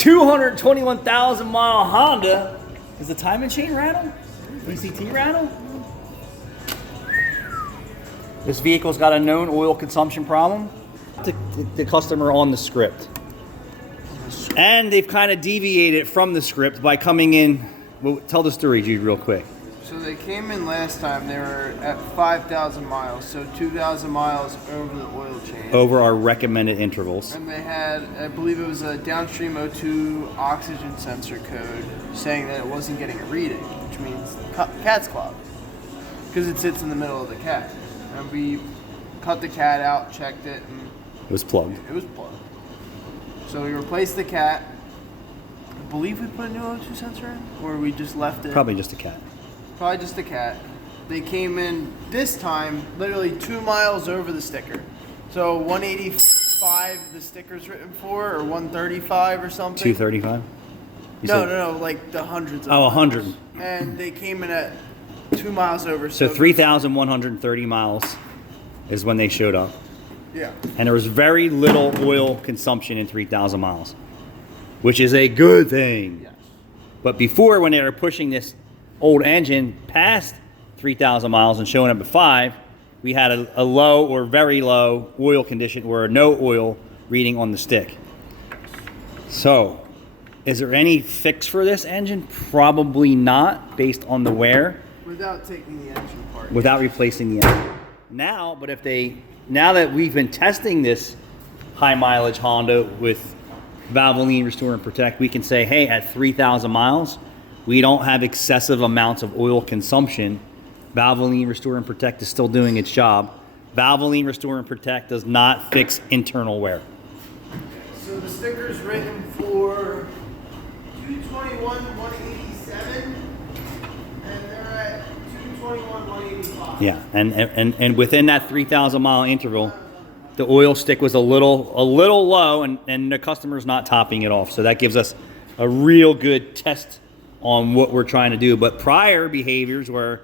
221,000 mile Honda. Is the timing chain rattle? DCT rattle? This vehicle's got a known oil consumption problem. The customer on the script. And they've kind of deviated from the script by coming in. Well, tell the story, Jude, real quick. So they came in last time, they were at 5,000 miles, so 2,000 miles over the oil change. Over our recommended intervals. And they had, I believe it was a downstream O2 oxygen sensor code saying that it wasn't getting a reading, which means cat's clogged. Because it sits in the middle of the cat. And we cut the cat out, checked it, and it was plugged. It was plugged. So we replaced the cat. I believe we put a new O2 sensor in, or we just left it. Probably just a cat. Probably just a cat. They came in this time literally 2 miles over the sticker. So 185 the sticker's written for, or 135 or something. 235? No, like the hundreds of 100. And they came in at 2 miles over. So 3,130 miles is when they showed up. Yeah. And there was very little oil consumption in 3,000 miles, which is a good thing. Yes. But before, when they were pushing this old engine past 3,000 miles and showing up at 5, we had a low or very low oil condition or no oil reading on the stick. So, is there any fix for this engine? Probably not, based on the wear. Without taking the engine apart. Without replacing the engine. Now that we've been testing this high mileage Honda with Valvoline Restore and Protect, we can say, hey, at 3,000 miles, we don't have excessive amounts of oil consumption. Valvoline Restore and Protect is still doing its job. Valvoline Restore and Protect does not fix internal wear. So the sticker's written for 221, 187, and they're at 221, 185. Yeah, and within that 3,000 mile interval, the oil stick was a little low, and the customer's not topping it off. So that gives us a real good test on what we're trying to do. But prior behaviors where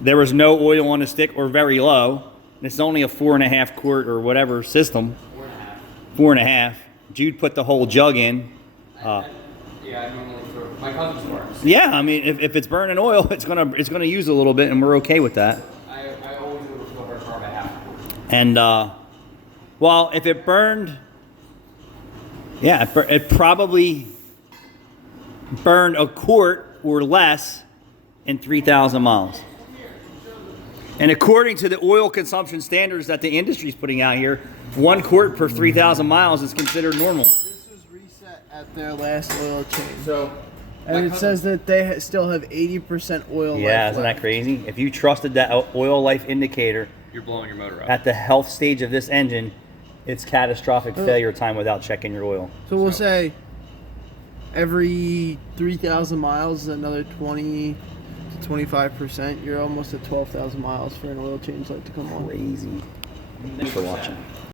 there was no oil on the stick or very low, and it's only a 4.5 quart or whatever system. 4.5. Jude put the whole jug in. Yeah, I normally throw my cousin's works. Yeah, I mean, if it's burning oil, it's gonna use a little bit, and we're okay with that. I always overfill her car by half a quart. And well, if it burned, yeah, it probably burned a quart or less in 3,000 miles. And according to the oil consumption standards that the industry is putting out here, 1 quart per 3,000 miles is considered normal. This was reset at their last oil change. So, And it says that they still have 80% oil life Yeah, isn't that left. crazy? If you trusted that oil life indicator you're blowing your motor up. at the health stage of this engine, it's catastrophic failure time without checking your oil. So we'll say every 3,000 miles is another 20 to 25%. You're almost at 12,000 miles for an oil change light to come on. Crazy. Thanks for watching.